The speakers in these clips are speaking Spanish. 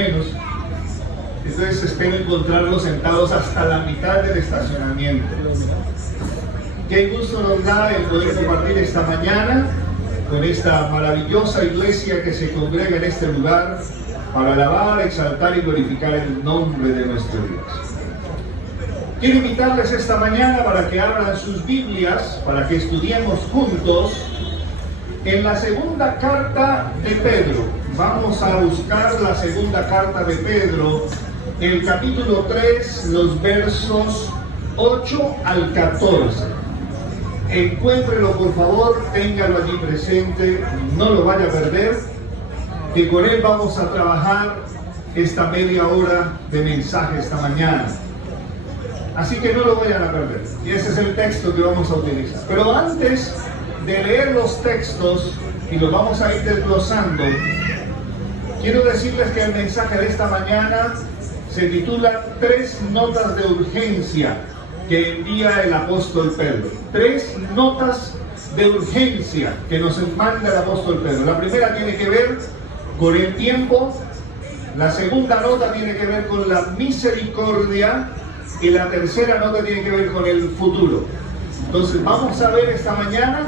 menos. Entonces espero encontrarlos sentados hasta la mitad del estacionamiento. Qué gusto nos da el poder compartir esta mañana con esta maravillosa iglesia que se congrega en este lugar para alabar, exaltar y glorificar el nombre de nuestro Dios. Quiero invitarles esta mañana para que abran sus Biblias, para que estudiemos juntos en la segunda carta de Pedro. Vamos a buscar la segunda carta de Pedro, el capítulo 3, los versos 8 al 14. Encuéntrelo por favor, téngalo allí presente, no lo vaya a perder, que con él vamos a trabajar esta media hora de mensaje esta mañana. Así que no lo vayan a perder. Y ese es el texto que vamos a utilizar. Pero antes de leer los textos, y los vamos a ir desglosando, quiero decirles que el mensaje de esta mañana se titula 3 notas de urgencia que envía el apóstol Pedro. 3 notas de urgencia que nos manda el apóstol Pedro. La primera tiene que ver con el tiempo, la segunda nota tiene que ver con la misericordia y la tercera nota tiene que ver con el futuro. Entonces vamos a ver esta mañana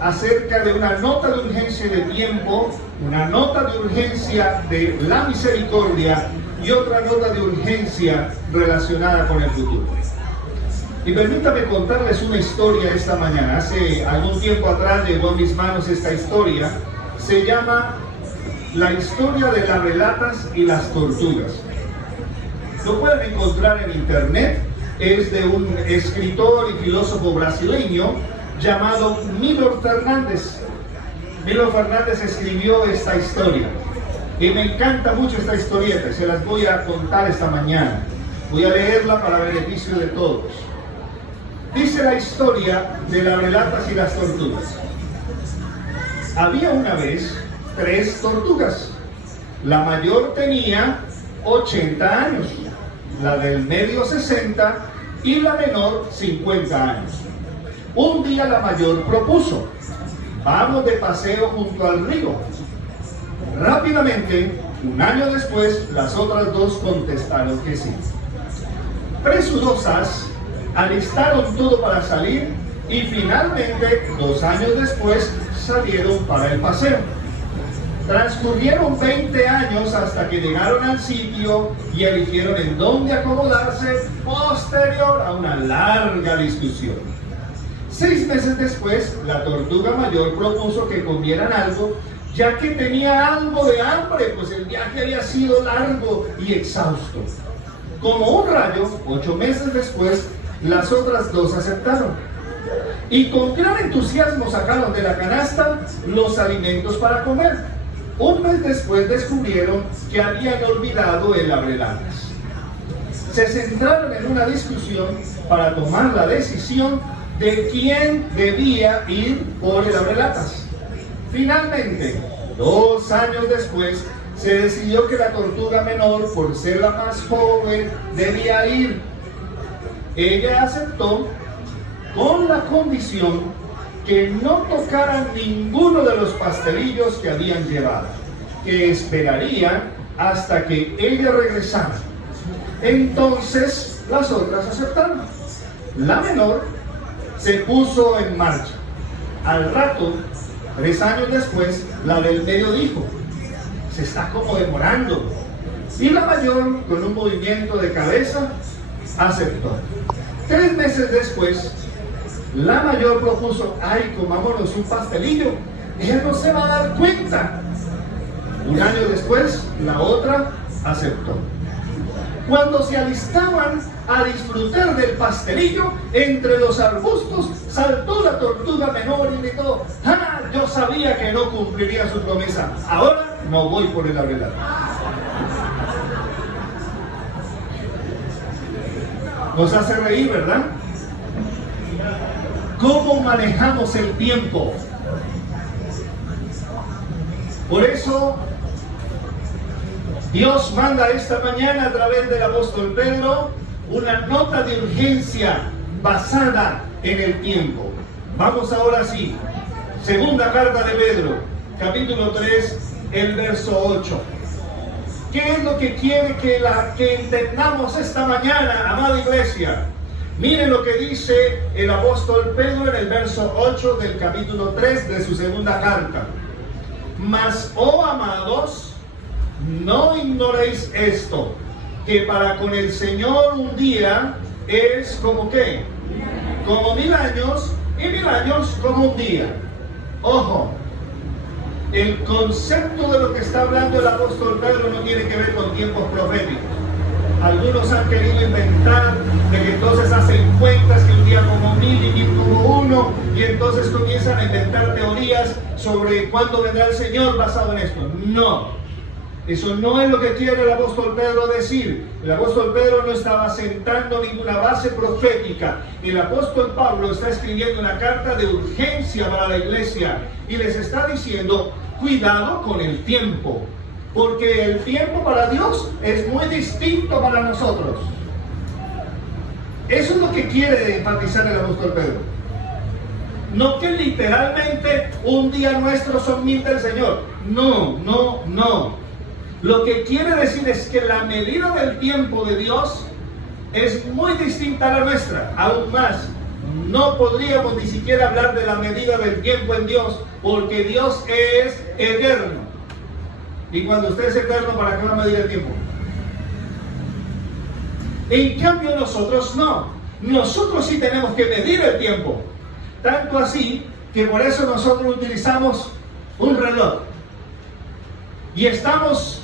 acerca de una nota de urgencia de tiempo, una nota de urgencia de la misericordia y otra nota de urgencia relacionada con el futuro. Y permítame contarles una historia esta mañana. Hace algún tiempo atrás llegó a mis manos esta historia. Se llama La historia de las relatas y las tortugas. Lo pueden encontrar en internet. Es de un escritor y filósofo brasileño llamado Milor Fernandes. Milor Fernandes escribió esta historia. Y me encanta mucho esta historieta. Se las voy a contar esta mañana. Voy a leerla para beneficio de todos. Dice la historia de las relatas y las tortugas. Había una vez 3 tortugas. La mayor tenía 80 años, la del medio 60 y la menor 50 años. Un día la mayor propuso: vamos de paseo junto al río. Rápidamente, un año después, las otras 2 contestaron que sí. Presurosas, alistaron todo para salir y finalmente, 2 años después, salieron para el paseo. Transcurrieron 20 años hasta que llegaron al sitio y eligieron en dónde acomodarse, posterior a una larga discusión. 6 meses después, la tortuga mayor propuso que comieran algo, ya que tenía algo de hambre, pues el viaje había sido largo y exhausto. Como un rayo, 8 meses después, las otras 2 aceptaron. Y con gran entusiasmo sacaron de la canasta los alimentos para comer. Un mes después descubrieron que habían olvidado el abrelatas. Se centraron en una discusión para tomar la decisión de quién debía ir por el abrelatas. Finalmente, 2 años después, se decidió que la tortuga menor, por ser la más joven, debía ir. Ella aceptó con la condición que no tocaran ninguno de los pastelillos que habían llevado, que esperarían hasta que ella regresara. Entonces las otras aceptaron. La menor se puso en marcha. Al rato, 3 años después, la del medio dijo: se está como demorando. Y la mayor, con un movimiento de cabeza, aceptó. 3 meses después, la mayor propuso: ay, comámonos un pastelillo, ella no se va a dar cuenta. 1 año después, la otra aceptó. Cuando se alistaban a disfrutar del pastelillo, entre los arbustos saltó la tortuga menor y gritó: ¡ah! Yo sabía que no cumpliría su promesa. Ahora no voy por el abrelatas. Nos hace reír, ¿verdad? ¿Cómo manejamos el tiempo? Por eso Dios manda esta mañana a través del apóstol Pedro una nota de urgencia basada en el tiempo. Vamos ahora sí, segunda carta de Pedro, capítulo 3, el verso 8. ¿Qué es lo que quiere que entendamos esta mañana, amada iglesia? Miren lo que dice el apóstol Pedro en el verso 8 del capítulo 3 de su segunda carta. Mas, oh amados, no ignoréis esto, que para con el Señor un día es como ¿qué? Como 1000 años, y 1000 años como un día. Ojo, el concepto de lo que está hablando el apóstol Pedro no tiene que ver con tiempos proféticos. Algunos han querido inventar de que entonces hacen cuentas que un día como 1000 y 1000 como 1, y entonces comienzan a inventar teorías sobre cuándo vendrá el Señor basado en esto. No, eso no es lo que quiere el apóstol Pedro decir. El apóstol Pedro no estaba sentando ninguna base profética. El apóstol Pablo está escribiendo una carta de urgencia para la iglesia y les está diciendo: cuidado con el tiempo, porque el tiempo para Dios es muy distinto para nosotros. Eso es lo que quiere enfatizar el apóstol Pedro. No que literalmente un día nuestro son 1000 del Señor. No. Lo que quiere decir es que la medida del tiempo de Dios es muy distinta a la nuestra. Aún más, no podríamos ni siquiera hablar de la medida del tiempo en Dios, porque Dios es eterno. Y cuando usted es eterno, ¿para qué va a medir el tiempo? En cambio nosotros no. Nosotros sí tenemos que medir el tiempo. Tanto así que por eso nosotros utilizamos un reloj. Y estamos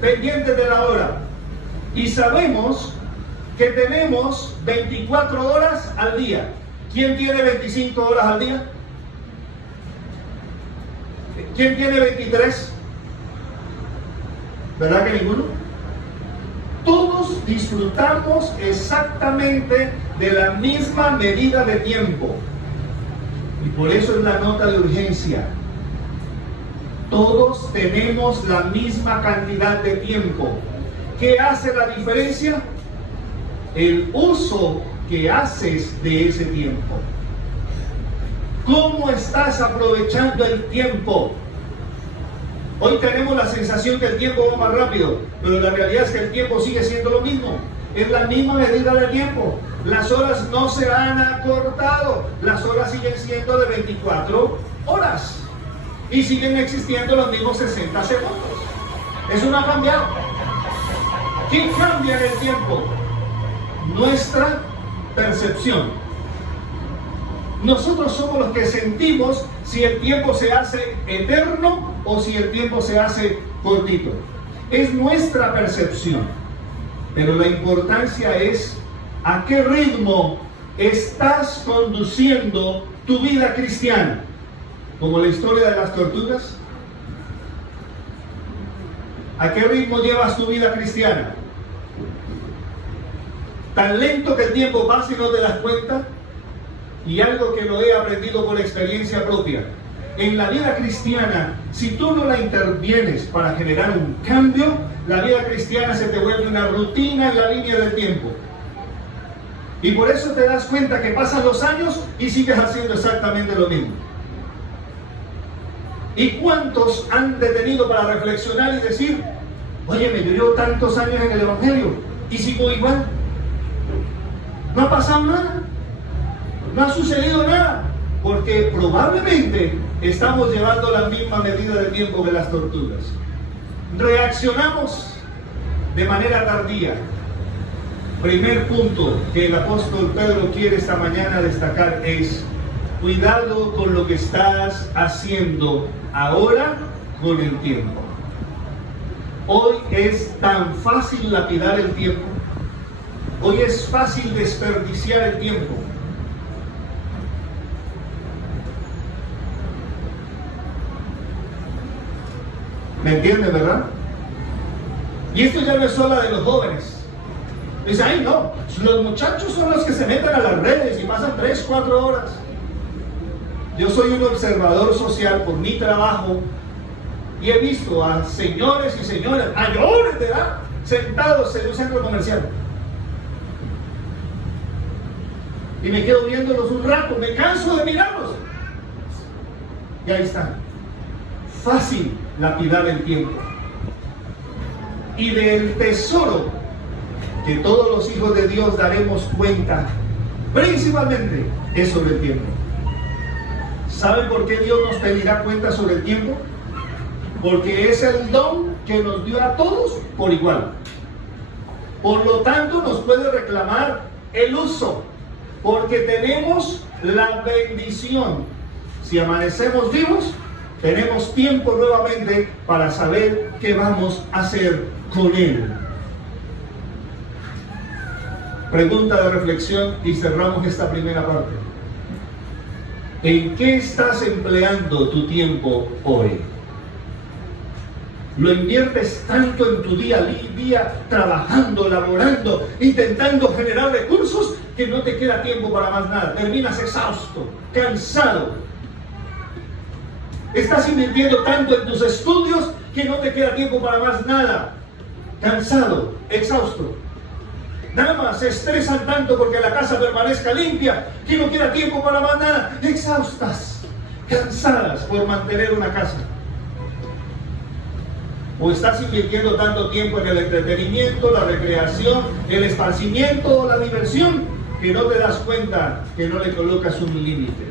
pendientes de la hora. Y sabemos que tenemos 24 horas al día. ¿Quién tiene 25 horas al día? ¿Quién tiene 23? ¿Verdad que ninguno? Todos disfrutamos exactamente de la misma medida de tiempo. Y por eso es la nota de urgencia. Todos tenemos la misma cantidad de tiempo. ¿Qué hace la diferencia? El uso que haces de ese tiempo. ¿Cómo estás aprovechando el tiempo? Hoy tenemos la sensación que el tiempo va más rápido, pero la realidad es que el tiempo sigue siendo lo mismo. Es la misma medida de tiempo. Las horas no se han acortado. Las horas siguen siendo de 24 horas. Y siguen existiendo los mismos 60 segundos. Eso no ha cambiado. ¿Qué cambia en el tiempo? Nuestra percepción. Nosotros somos los que sentimos si el tiempo se hace eterno o si el tiempo se hace cortito. Es nuestra percepción. Pero la importancia es a qué ritmo estás conduciendo tu vida cristiana. Como la historia de las tortugas. ¿A qué ritmo llevas tu vida cristiana? ¿Tan lento que el tiempo pasa y no te das cuenta? Y algo que lo he aprendido por experiencia propia. En la vida cristiana, si tú no la intervienes para generar un cambio, la vida cristiana se te vuelve una rutina en la línea del tiempo. Y por eso te das cuenta que pasan los años y sigues haciendo exactamente lo mismo. ¿Y cuántos han detenido para reflexionar y decir: óyeme, yo llevo tantos años en el Evangelio y sigo igual? No ha pasado nada. No ha sucedido nada. Porque probablemente estamos llevando la misma medida de tiempo que las tortugas. Reaccionamos de manera tardía. Primer punto que el apóstol Pedro quiere esta mañana destacar es: cuidado con lo que estás haciendo ahora con el tiempo. Hoy es tan fácil lapidar el tiempo. Hoy es fácil desperdiciar el tiempo. ¿Me entienden, verdad? Y esto ya no es solo de los jóvenes. Dice: ay no, los muchachos son los que se meten a las redes y pasan 3, 4 horas. Yo soy un observador social por mi trabajo y he visto a señores y señoras mayores de edad sentados en un centro comercial. Y me quedo viéndolos un rato, me canso de mirarlos. Y ahí están. Fácil lapidar el tiempo. y del tesoro que todos los hijos de Dios daremos cuenta, principalmente es sobre el tiempo. ¿Saben por qué Dios nos pedirá cuenta sobre el tiempo? Porque es el don que nos dio a todos por igual. Por lo tanto, nos puede reclamar el uso, porque tenemos la bendición. Si amanecemos vivos, tenemos tiempo nuevamente para saber qué vamos a hacer con él. Pregunta de reflexión y cerramos esta primera parte. ¿En qué estás empleando tu tiempo hoy? ¿Lo inviertes tanto en tu día a día, trabajando, laborando, intentando generar recursos, que no te queda tiempo para más nada? Terminas exhausto, cansado. Estás invirtiendo tanto en tus estudios que no te queda tiempo para más nada. Cansado, exhausto. Nada más se estresan tanto porque la casa permanezca limpia que no queda tiempo para más nada. Exhaustas, cansadas por mantener una casa. O estás invirtiendo tanto tiempo en el entretenimiento, la recreación, el esparcimiento o la diversión que no te das cuenta que no le colocas un límite.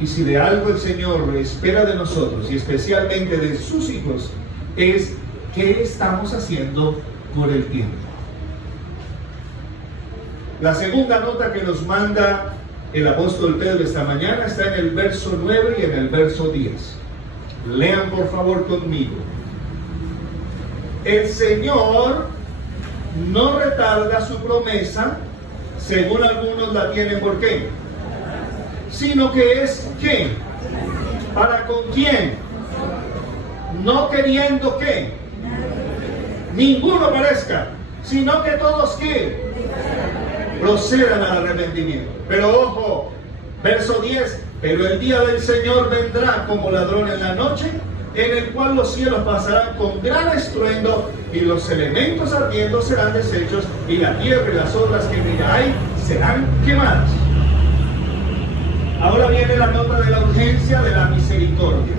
Y si de algo el Señor espera de nosotros, y especialmente de sus hijos, es qué estamos haciendo por el tiempo. La segunda nota que nos manda el apóstol Pedro esta mañana está en el verso 9 y en el verso 10. Lean por favor conmigo. El Señor no retarda su promesa, según algunos la tienen. ¿Por qué? Sino que es ¿qué? ¿Para con quién? No queriendo ¿qué? Ninguno parezca, sino que todos ¿qué? Procedan al arrepentimiento. Pero ojo, verso 10, pero el día del Señor vendrá como ladrón en la noche, en el cual los cielos pasarán con gran estruendo, y los elementos ardiendo serán deshechos, y la tierra y las obras que en ella hay serán quemadas. Ahora viene la nota de la urgencia de la misericordia.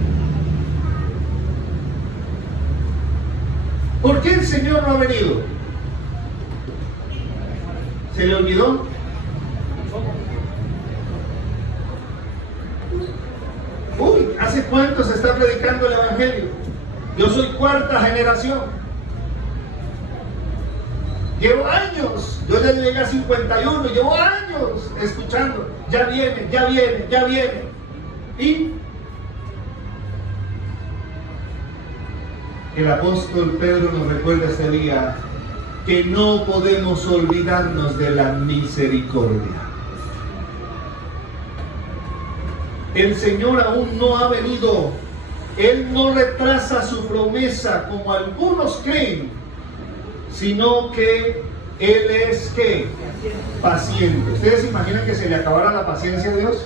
¿Por qué el Señor no ha venido? ¿Se le olvidó? Uy, ¿hace cuánto se está predicando el Evangelio? Yo soy cuarta generación. Llevo años, yo ya llegué a 51, llevo años escuchando. Ya viene, ya viene, ya viene. Y el apóstol Pedro nos recuerda ese día que no podemos olvidarnos de la misericordia. El Señor aún no ha venido. Él no retrasa su promesa como algunos creen, sino que Él es ¿qué? Paciente. ¿Ustedes se imaginan que se le acabara la paciencia a Dios?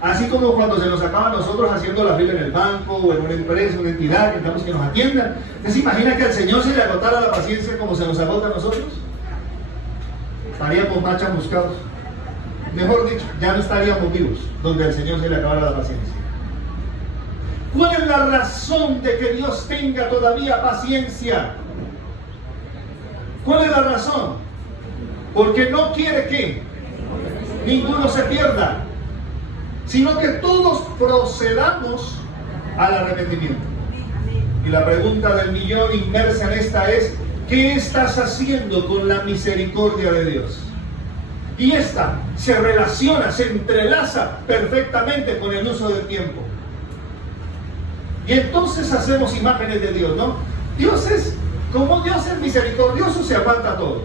Así como cuando se nos acaba a nosotros haciendo la fila en el banco o en una empresa, una entidad, que necesitamos que nos atiendan. ¿Ustedes se imaginan que al Señor se le agotara la paciencia como se nos agota a nosotros? Estaríamos más chamuscados. Mejor dicho, ya no estaríamos vivos donde al Señor se le acabara la paciencia. ¿Cuál es la razón de que Dios tenga todavía paciencia? ¿Cuál es la razón? Porque no quiere que ninguno se pierda, sino que todos procedamos al arrepentimiento. Y la pregunta del millón inmersa en esta es: ¿qué estás haciendo con la misericordia de Dios? Y esta se relaciona, se entrelaza perfectamente con el uso del tiempo. Y entonces hacemos imágenes de Dios, ¿no? Como Dios es misericordioso, se aguanta todo.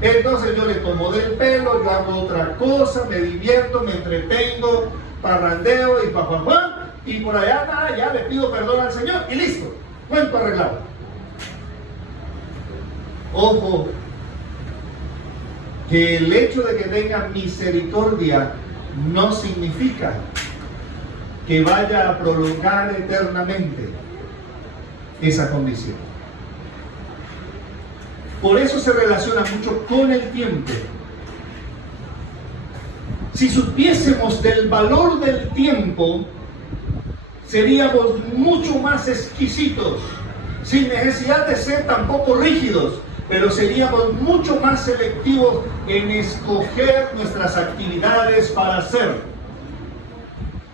Entonces yo le tomo del pelo, yo hago otra cosa, me divierto, me entretengo, parrandeo y y por allá ya le pido perdón al Señor y listo, cuento arreglado. Ojo, que el hecho de que tenga misericordia no significa que vaya a prolongar eternamente esa condición. Por eso se relaciona mucho con el tiempo. Si supiésemos del valor del tiempo, seríamos mucho más exquisitos, sin necesidad de ser tampoco rígidos, pero seríamos mucho más selectivos en escoger nuestras actividades para hacer.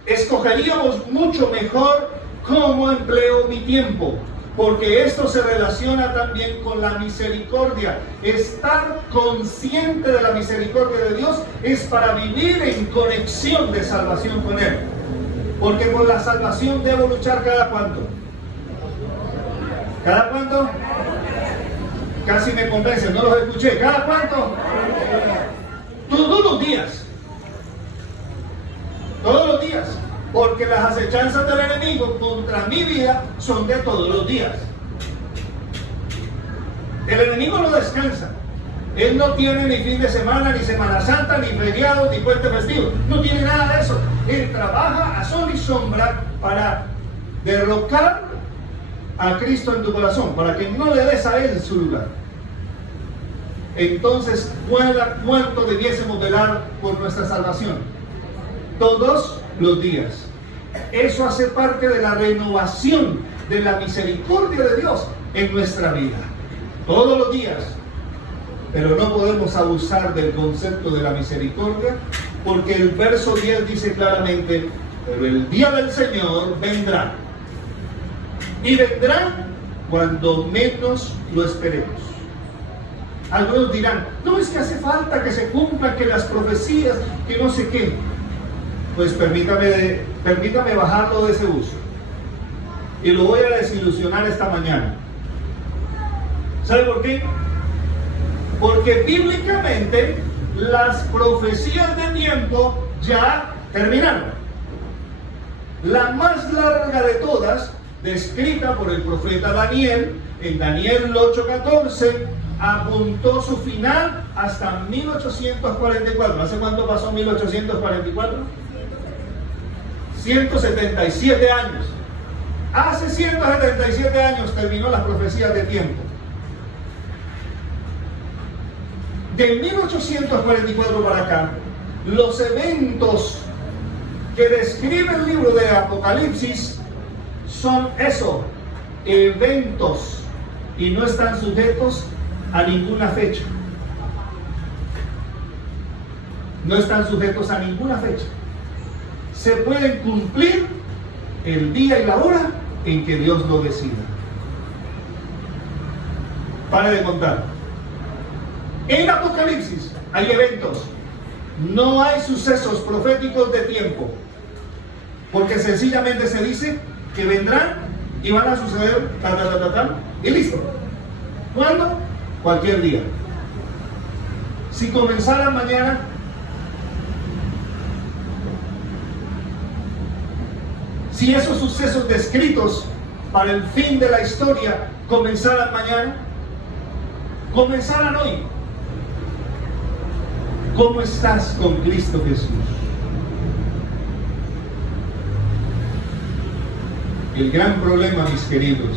Escogeríamos mucho mejor cómo empleo mi tiempo, porque esto se relaciona también con la misericordia. Estar consciente de la misericordia de Dios es para vivir en conexión de salvación con Él. Porque por la salvación debo luchar ¿cada cuánto? ¿Cada cuánto? Casi me convencen, no los escuché. ¿Cada cuánto? Todos los días. Todos los días. Porque las acechanzas del enemigo contra mi vida son de todos los días. El enemigo no descansa. Él no tiene ni fin de semana, ni Semana Santa, ni feriados, ni puente festivo. No tiene nada de eso. Él trabaja a sol y sombra para derrocar a Cristo en tu corazón, para que no le des a Él su lugar. Entonces, ¿cuánto debiésemos velar por nuestra salvación? Todos los días. Eso hace parte de la renovación de la misericordia de Dios en nuestra vida. Todos los días. Pero no podemos abusar del concepto de la misericordia, porque el verso 10 dice claramente: pero el día del Señor vendrá. Y vendrá cuando menos lo esperemos. Algunos dirán: no, es que hace falta que se cumplan, que las profecías, que no sé qué. Pues permítame bajarlo de ese uso. Y lo voy a desilusionar esta mañana. ¿Sabe por qué? Porque bíblicamente las profecías de tiempo ya terminaron. La más larga de todas, descrita por el profeta Daniel, en Daniel 8:14, apuntó su final hasta 1844. ¿Hace cuánto pasó 1844? 177 años. Hace 177 años terminó las profecías de tiempo. De 1844 para acá, los eventos que describe el libro de Apocalipsis son eso, eventos, y no están sujetos a ninguna fecha. No están sujetos a ninguna fecha. Se pueden cumplir el día y la hora en que Dios lo decida. Pare de contar. En Apocalipsis hay eventos, no hay sucesos proféticos de tiempo, porque sencillamente se dice que vendrán y van a suceder y listo. ¿Cuándo? Cualquier día. Si comenzara mañana, si esos sucesos descritos para el fin de la historia comenzaran mañana, comenzaran hoy, ¿cómo estás con Cristo Jesús? El gran problema, mis queridos,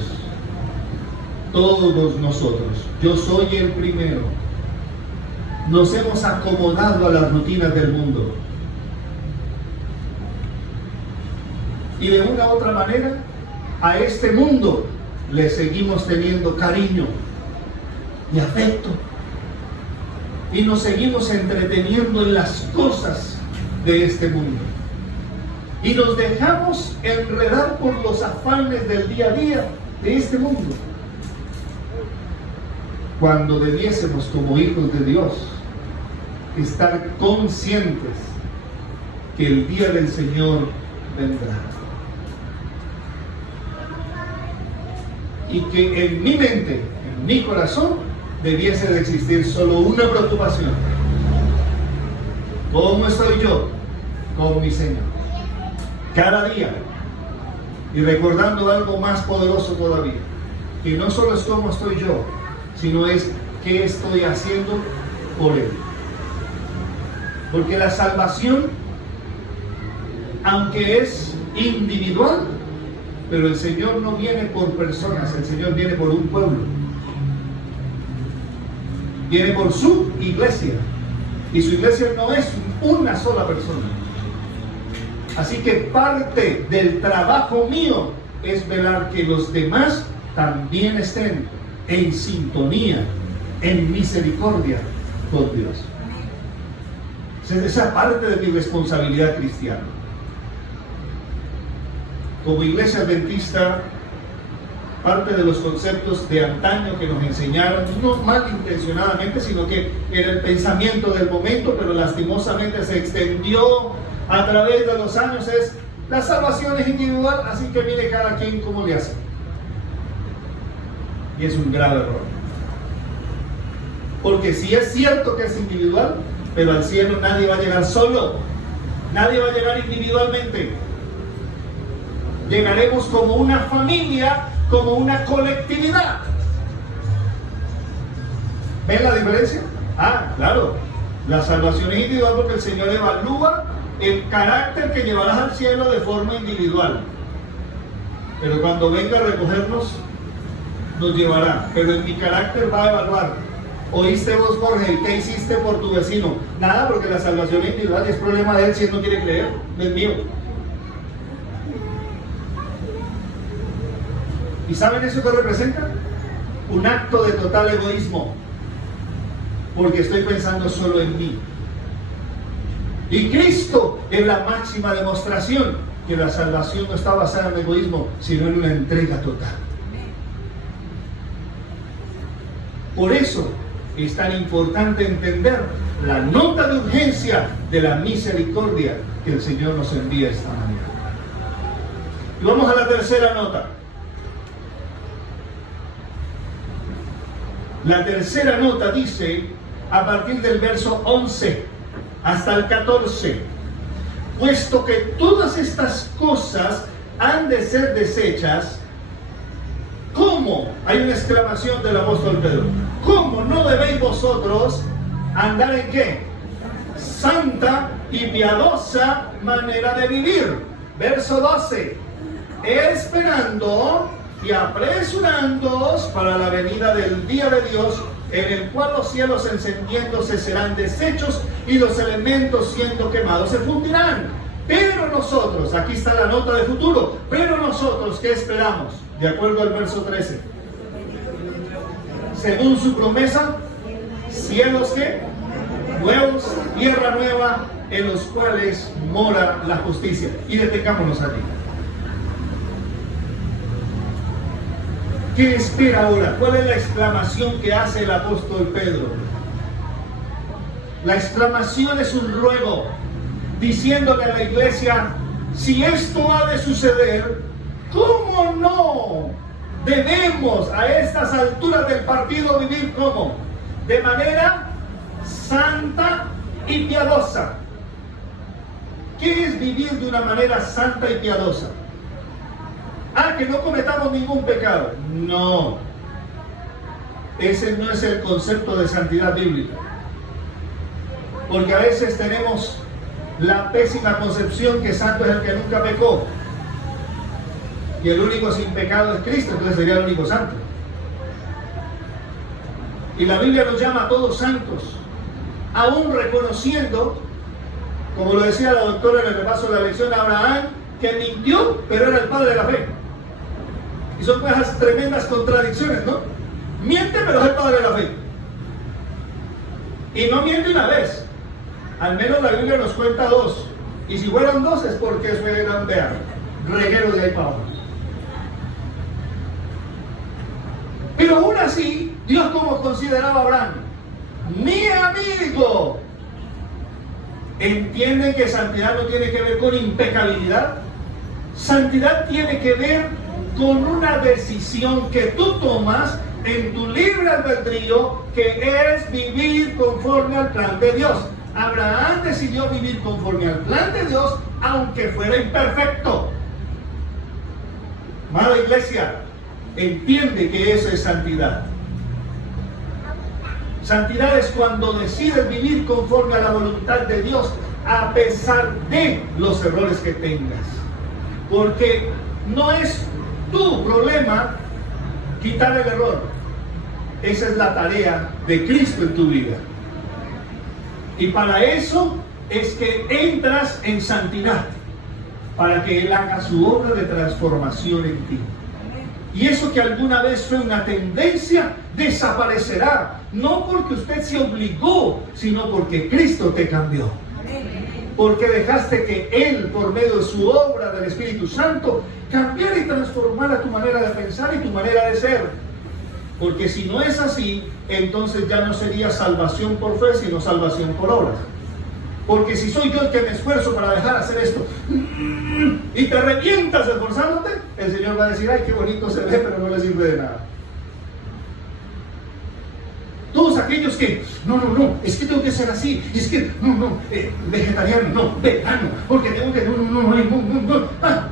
todos nosotros, yo soy el primero, nos hemos acomodado a las rutinas del mundo. Y de una u otra manera, a este mundo le seguimos teniendo cariño y afecto. Y nos seguimos entreteniendo en las cosas de este mundo. Y nos dejamos enredar por los afanes del día a día de este mundo. Cuando debiésemos, como hijos de Dios, estar conscientes que el día del Señor vendrá. Y que en mi mente, en mi corazón, debiese de existir solo una preocupación: ¿cómo estoy yo con mi Señor? Cada día. Y recordando algo más poderoso todavía, que no solo es cómo estoy yo, sino es qué estoy haciendo por Él. Porque la salvación, aunque es individual, pero el Señor no viene por personas, el Señor viene por un pueblo. Viene por su iglesia. Y su iglesia no es una sola persona. Así que parte del trabajo mío es velar que los demás también estén en sintonía, en misericordia con Dios. Esa parte de mi responsabilidad cristiana. Como iglesia adventista, parte de los conceptos de antaño que nos enseñaron, no malintencionadamente, sino que era el pensamiento del momento, pero lastimosamente se extendió a través de los años, es la salvación es individual, así que mire cada quien cómo le hace. Y es un grave error. Porque sí es cierto que es individual, pero al cielo nadie va a llegar solo. Nadie va a llegar individualmente. Llegaremos como una familia, como una colectividad. ¿Ven la diferencia? Ah, claro. La salvación es individual porque el Señor evalúa el carácter que llevarás al cielo de forma individual. Pero cuando venga a recogernos, nos llevará. Pero en mi carácter va a evaluar. ¿Oíste vos, Jorge? ¿Qué hiciste por tu vecino? Nada, porque la salvación es individual y es problema de él si él no quiere creer. No es mío. ¿Y saben eso que representa? Un acto de total egoísmo. Porque estoy pensando solo en mí. Y Cristo es la máxima demostración que la salvación no está basada en egoísmo, sino en una entrega total. Por eso es tan importante entender la nota de urgencia de la misericordia que el Señor nos envía esta mañana. Y vamos a la tercera nota. La tercera nota dice, a partir del verso 11 hasta el 14, puesto que todas estas cosas han de ser deshechas, ¿cómo? Hay una exclamación del apóstol Pedro. ¿Cómo no debéis vosotros andar en qué? Santa y piadosa manera de vivir. Verso 12. Esperando y apresurándoos para la venida del día de Dios, en el cual los cielos encendiéndose serán deshechos y los elementos siendo quemados se fundirán. Pero nosotros, aquí está la nota de futuro, pero nosotros, ¿qué esperamos? De acuerdo al verso 13. Según su promesa, cielos ¿qué? Nuevos, tierra nueva, en los cuales mora la justicia. Y detengámonos aquí. ¿Qué espera ahora? ¿Cuál es la exclamación que hace el apóstol Pedro? La exclamación es un ruego, diciéndole a la iglesia, si esto ha de suceder, ¿cómo no debemos a estas alturas del partido vivir como? De manera santa y piadosa. ¿Qué es vivir de una manera santa y piadosa? Ah, que no cometamos ningún pecado. No. Ese no es el concepto de santidad bíblica. Porque a veces tenemos la pésima concepción que santo es el que nunca pecó. Y el único sin pecado es Cristo, entonces sería el único santo. Y la Biblia nos llama a todos santos, aún reconociendo, como lo decía la doctora en el repaso de la lección, a Abraham, que mintió, pero era el padre de la fe. Y son esas tremendas contradicciones, ¿no? Miente, pero es el padre de la fe. Y no miente una vez. Al menos la Biblia nos cuenta dos. Y si fueron dos es porque eso eran, vean, regueros de ahí para abajo. Pero aún así, Dios como consideraba a Abraham, mi amigo. ¿Entienden que santidad no tiene que ver con impecabilidad? Santidad tiene que ver con una decisión que tú tomas en tu libre albedrío, que es vivir conforme al plan de Dios. Abraham decidió vivir conforme al plan de Dios, aunque fuera imperfecto. Amada iglesia, entiende que eso es santidad. Santidad es cuando decides vivir conforme a la voluntad de Dios, a pesar de los errores que tengas. Porque no es tu problema quitar el error. Esa es la tarea de Cristo en tu vida. Y para eso es que entras en santidad. para que Él haga su obra de transformación en ti. Y eso que alguna vez fue una tendencia desaparecerá, no porque usted se obligó, sino porque Cristo te cambió. Porque dejaste que Él, por medio de su obra del Espíritu Santo, cambiara y transformara tu manera de pensar y tu manera de ser. Porque si no es así, entonces ya no sería salvación por fe, sino salvación por obras. Porque si soy yo el que me esfuerzo para dejar de hacer esto y te revientas esforzándote, el Señor va a decir, ay, qué bonito se ve, pero no le sirve de nada. Todos aquellos que, no, es que tengo que ser así, es que, vegetariano, no, vegano, porque tengo que, no. Ah.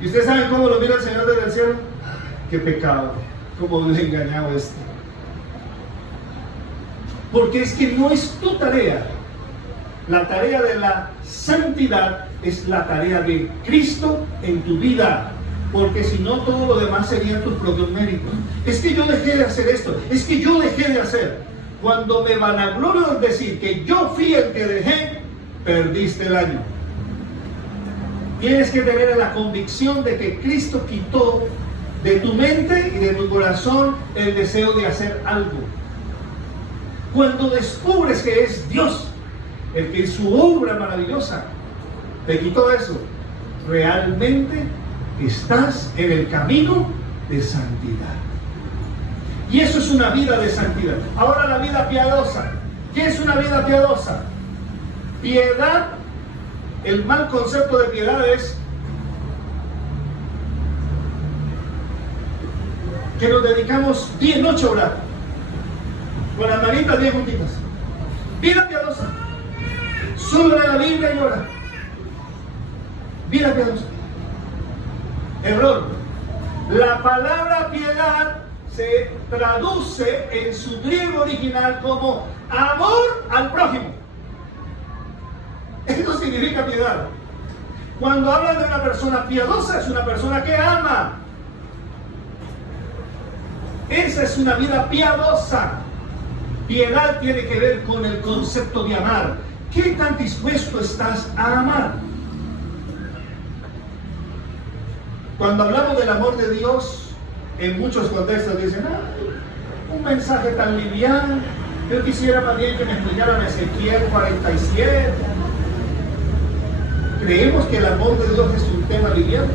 ¿Y ustedes saben cómo lo mira el Señor desde el cielo? Qué pecado, cómo le he engañado a este. Porque es que no es tu tarea. La tarea de la santidad es la tarea de Cristo en tu vida. Porque si no, todo lo demás serían tus propios méritos. Es que yo dejé de hacer esto, es que yo dejé de hacer. Cuando me vanaglorio al decir que yo fui el que dejé, perdiste el año. Tienes que tener la convicción de que Cristo quitó de tu mente y de tu corazón el deseo de hacer algo. Cuando descubres que es Dios el que en su obra maravillosa te quitó eso, realmente estás en el camino de santidad. Y eso es una vida de santidad. Ahora, la vida piadosa. ¿Qué es una vida piadosa? Piedad, el mal concepto de piedad es que nos dedicamos día y noche a orar, con las manitas bien juntitas. Vida piadosa. Solo lee la Biblia y ora. Vida piadosa. Error. La palabra piedad se traduce en su griego original como amor al prójimo. Eso significa piedad. Cuando hablan de una persona piadosa, es una persona que ama. Esa es una vida piadosa. Piedad tiene que ver con el concepto de amar. ¿Qué tan dispuesto estás a amar? Cuando hablamos del amor de Dios, en muchos contextos dicen, un mensaje tan liviano, yo quisiera más bien que me explicaran Ezequiel 47. ¿Creemos que el amor de Dios es un tema liviano?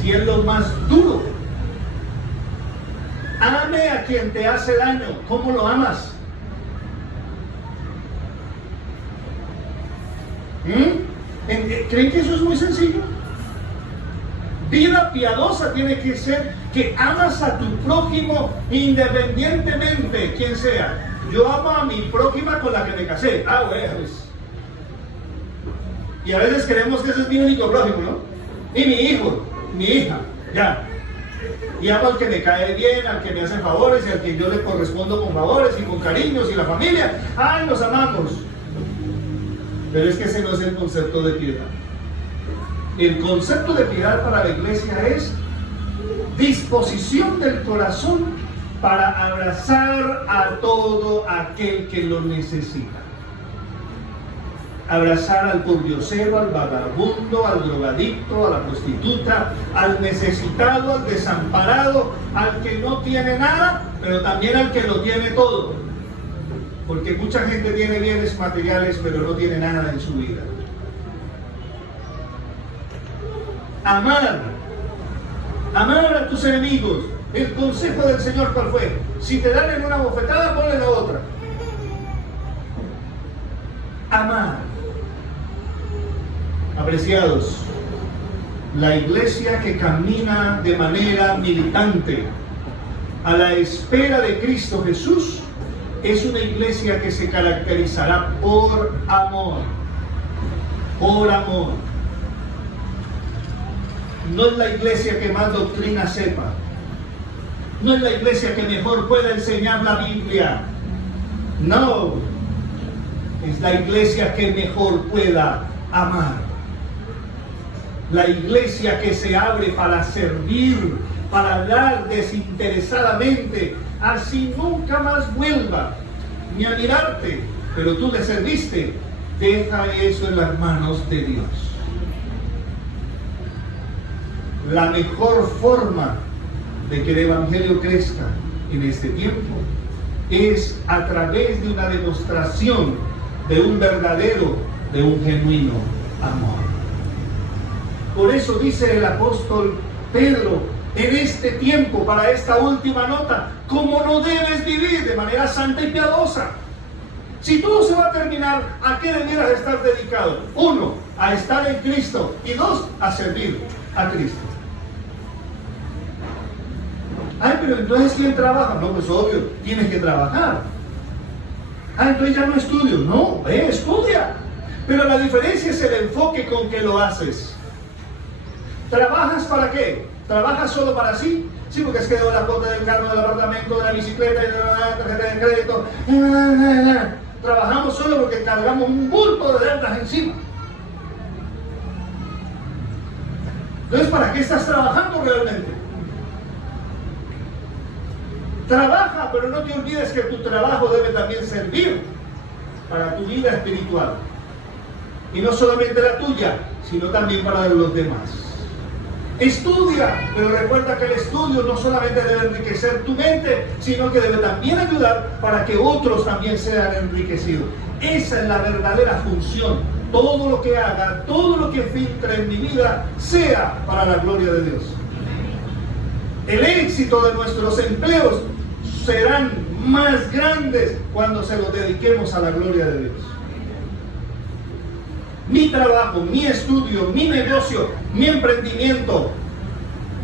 Si es lo más duro. Ame a quien te hace daño. ¿Cómo lo amas? ¿Creen que eso es muy sencillo? Vida piadosa tiene que ser que amas a tu prójimo independientemente, quien sea. Yo amo a mi prójima con la que me casé. Pues. Y a veces creemos que ese es mi único prójimo, ¿no? Y mi hijo, mi hija, ya. Y amo al que me cae bien, al que me hace favores y al que yo le correspondo con favores y con cariños y la familia. Nos amamos. Pero es que ese no es el concepto de piedad. El concepto de piedad para la iglesia es disposición del corazón para abrazar a todo aquel que lo necesita. Abrazar al pordiosero, al vagabundo, al drogadicto, a la prostituta, al necesitado, al desamparado, al que no tiene nada, pero también al que lo tiene todo. Porque mucha gente tiene bienes materiales, pero no tiene nada en su vida. Amar a tus enemigos. El consejo del Señor, ¿cuál fue? Si te dan en una bofetada, ponle la otra. Amar. Apreciados, la iglesia que camina de manera militante a la espera de Cristo Jesús es una iglesia que se caracterizará por amor. Por amor. No es la iglesia que más doctrina sepa. No es la iglesia que mejor pueda enseñar la Biblia. No. Es la iglesia que mejor pueda amar. La iglesia que se abre para servir, para dar desinteresadamente, así nunca más vuelva ni a mirarte, pero tú le serviste Deja eso en las manos de Dios. La mejor forma de que el Evangelio crezca en este tiempo es a través de una demostración de un verdadero, de un genuino amor. Por eso dice el apóstol Pedro, en este tiempo, para esta última nota, ¿cómo no debes vivir de manera santa y piadosa? Si todo se va a terminar, ¿a qué debieras estar dedicado? 1, a estar en Cristo, y 2, a servir a Cristo. Ay, pero entonces ¿quién trabaja? No, pues obvio, tienes que trabajar. Ah, entonces ya no estudio. No, estudia. Pero la diferencia es el enfoque con que lo haces. ¿Trabajas para qué? ¿Trabajas solo para sí? Sí, porque es que debo la cuota del carro, del apartamento, de la bicicleta, de la tarjeta de crédito. Trabajamos solo porque cargamos un bulto de deudas encima. Entonces, ¿para qué estás trabajando realmente? Trabaja, pero no te olvides que tu trabajo debe también servir para tu vida espiritual. Y no solamente la tuya, sino también para los demás. Estudia, pero recuerda que el estudio no solamente debe enriquecer tu mente, sino que debe también ayudar para que otros también sean enriquecidos. Esa es la verdadera función. Todo lo que haga, todo lo que filtre en mi vida, sea para la gloria de Dios. El éxito de nuestros empleos serán más grandes cuando se los dediquemos a la gloria de Dios. Mi trabajo, mi estudio, mi negocio, mi emprendimiento,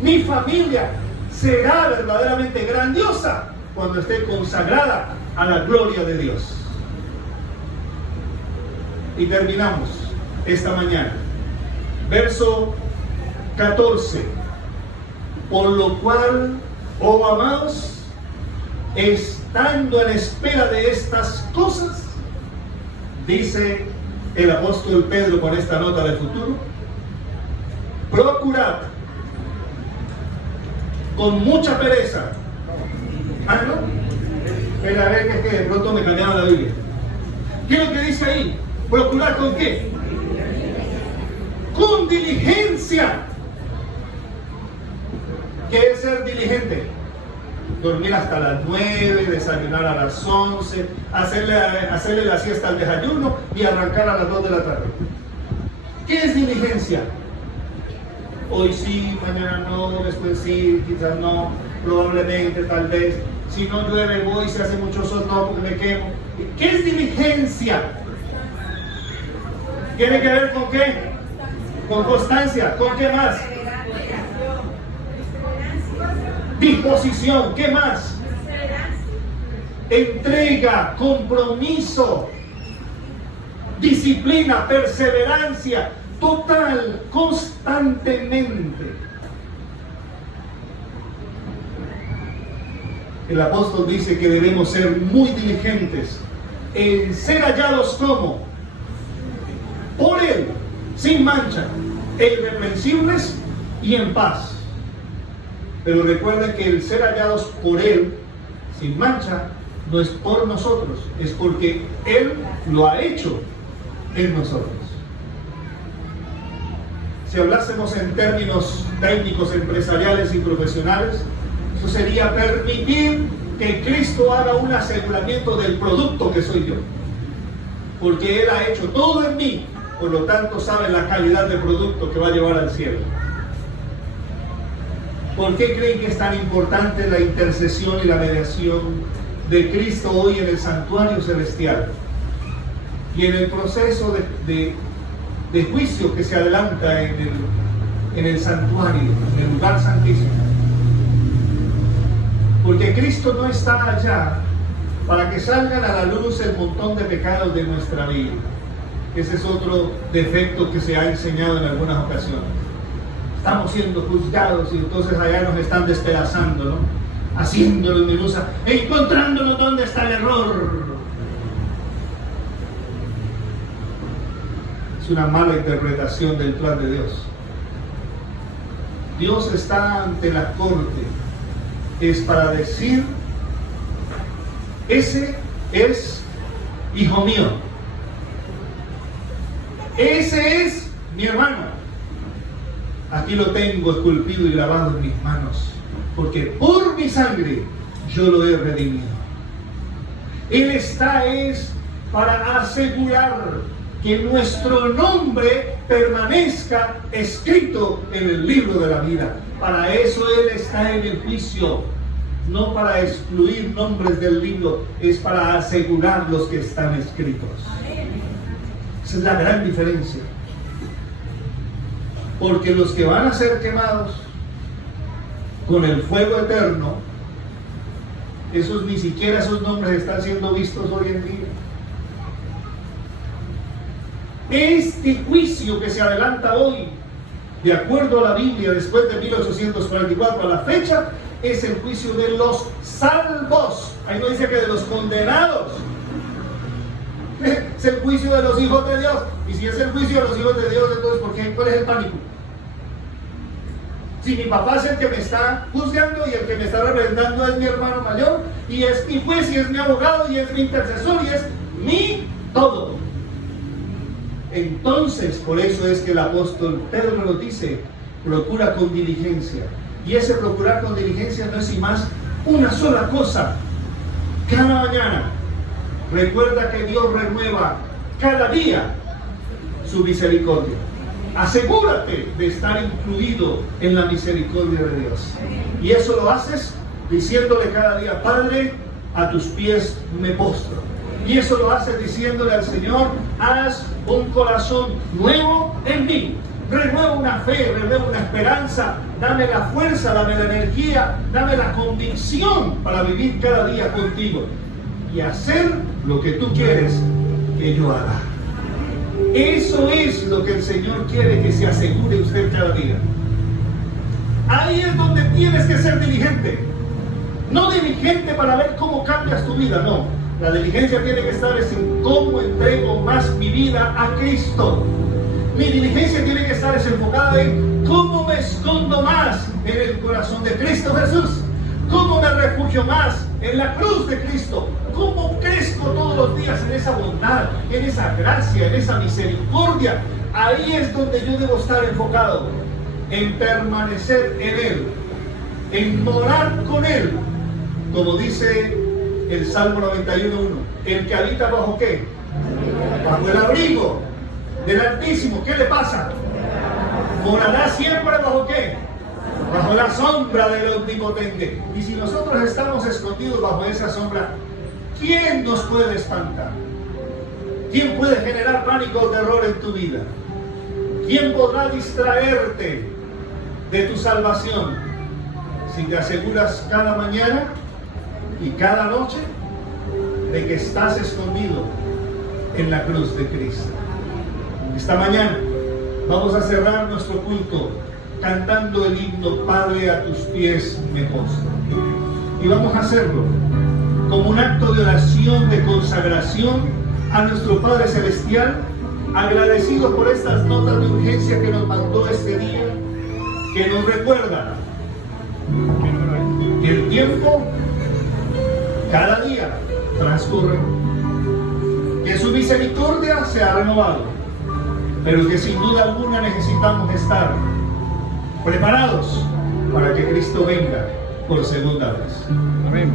mi familia será verdaderamente grandiosa cuando esté consagrada a la gloria de Dios. Y terminamos esta mañana. Verso 14. Por lo cual, oh amados, estando en espera de estas cosas, dice el apóstol Pedro con esta nota de futuro, procurad con mucha pereza. Ah, ¿no? Pero a ver, que de pronto me cambiaron la Biblia. ¿Qué es lo que dice ahí? ¿Procurar con qué? Con diligencia. ¿Qué es ser diligente? Dormir hasta las 9, desayunar a las 11, hacerle la siesta al desayuno y arrancar a las 2 de la tarde. ¿Qué es diligencia? Hoy sí, mañana no, después sí, quizás no, probablemente, tal vez. Si no llueve voy, si hace mucho sol no, porque me quemo. ¿Qué es diligencia? ¿Tiene que ver con qué? Con constancia. ¿Con qué más? Disposición. ¿Qué más? Entrega, compromiso, disciplina, perseverancia, total, constantemente. El apóstol dice que debemos ser muy diligentes en ser hallados como por Él, sin mancha, irreprensibles y en paz. Pero recuerda que el ser hallados por Él, sin mancha, no es por nosotros, es porque Él lo ha hecho en nosotros. Si hablásemos en términos técnicos, empresariales y profesionales, eso sería permitir que Cristo haga un aseguramiento del producto que soy yo. Porque Él ha hecho todo en mí, por lo tanto sabe la calidad del producto que va a llevar al cielo. ¿Por qué creen que es tan importante la intercesión y la mediación de Cristo hoy en el santuario celestial? Y en el proceso de juicio que se adelanta en el santuario, en el lugar santísimo. Porque Cristo no está allá para que salgan a la luz el montón de pecados de nuestra vida. Ese es otro defecto que se ha enseñado en algunas ocasiones. Estamos siendo juzgados y entonces allá nos están despedazando, ¿no? Haciéndolo en ilusa, encontrándonos dónde está el error. Es una mala interpretación del plan de Dios. Dios está ante la corte. Es para decir, ese es hijo mío. Ese es mi hermano. Aquí lo tengo esculpido y grabado en mis manos, porque por mi sangre yo lo he redimido. Él está para asegurar que nuestro nombre permanezca escrito en el libro de la vida. Para eso Él está en el juicio, no para excluir nombres del libro, es para asegurar los que están escritos. Esa es la gran diferencia. Porque los que van a ser quemados con el fuego eterno, ni siquiera esos nombres están siendo vistos hoy en día. Este juicio que se adelanta hoy, de acuerdo a la Biblia, después de 1844 a la fecha, es el juicio de los salvos. Ahí no dice que de los condenados. Es el juicio de los hijos de Dios. Y si es el juicio de los hijos de Dios, entonces ¿cuál es el pánico? Si mi papá es el que me está juzgando y el que me está representando es mi hermano mayor, y es mi juez, y es mi abogado, y es mi intercesor, y es mi todo. Entonces, por eso es que el apóstol Pedro nos dice, procura con diligencia. Y ese procurar con diligencia no es ni más una sola cosa. Cada mañana, recuerda que Dios renueva cada día su misericordia. Asegúrate de estar incluido en la misericordia de Dios. Y eso lo haces diciéndole cada día, Padre, a tus pies me postro. Y eso lo haces diciéndole al Señor, haz un corazón nuevo en mí. Renueva una fe, renueva una esperanza. Dame la fuerza, dame la energía, dame la convicción para vivir cada día contigo. Y hacer lo que tú quieres que yo haga. Eso es lo que el Señor quiere que se asegure usted cada día. Ahí es donde tienes que ser diligente. No diligente para ver cómo cambias tu vida, no. La diligencia tiene que estar en cómo entrego más mi vida a Cristo. Mi diligencia tiene que estar enfocada en cómo me escondo más en el corazón de Cristo Jesús. Cómo me refugio más en la cruz de Cristo. Cómo crezco todos los días en esa bondad, en esa gracia, en esa misericordia. Ahí es donde yo debo estar enfocado. En permanecer en Él. En morar con Él. Como dice el Salmo 91:1. El que habita bajo ¿qué? Bajo el abrigo del Altísimo. ¿Qué le pasa? Morará siempre bajo ¿qué? Bajo la sombra del Omnipotente. Y si nosotros estamos escondidos bajo esa sombra, ¿quién nos puede espantar? ¿Quién puede generar pánico o terror en tu vida? ¿Quién podrá distraerte de tu salvación si te aseguras cada mañana y cada noche de que estás escondido en la cruz de Cristo? Esta mañana vamos a cerrar nuestro culto cantando el himno Padre, a tus pies me postro. Y vamos a hacerlo como un acto de oración, de consagración a nuestro Padre Celestial, agradecidos por estas notas de urgencia que nos mandó este día, que nos recuerda que el tiempo cada día transcurre, que su misericordia se ha renovado, pero que sin duda alguna necesitamos estar preparados para que Cristo venga por segunda vez. Amén.